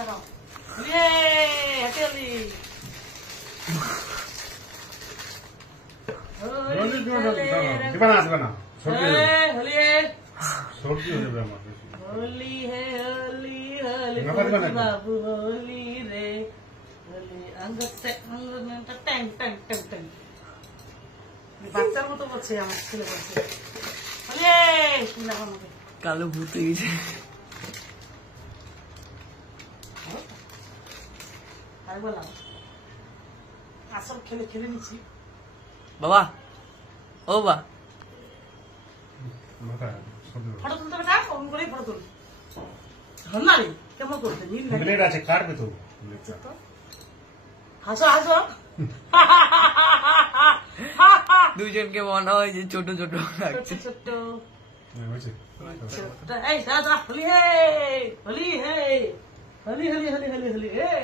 দেখাও ইয়ে হ্যাপি হোলি দিবা না দিবা না সবজি হোলি সবজি হয়ে যাবে আমার होली है होली होली नफा दिबा ना बाबू होली रे होली अंग से अंग में टैंग टैंग टैंग टैंग বাচ্চার মতো বলছে আমার ছেলে বলছে হোলি না আমাকে কালো ভূত হয়ে গেছে আর বললাম আসল খেলে খেলে নিছি বাবা ও বাবা মাথা সবজি ফটো তুলতে বেটা ফোন করেই ফটো তুল হন্নারি কেমন করতে নীল লাগে ব্লেড আছে কাটবে তো হাসো হাসো দুজনকে মনে হয় যে ছোট ছোট লাগছে ছোট্ট হয়েছে ছোট্ট এই দাদা হোলি হে হোলি হে হোলি হোলি হোলি হোলি হোলি হে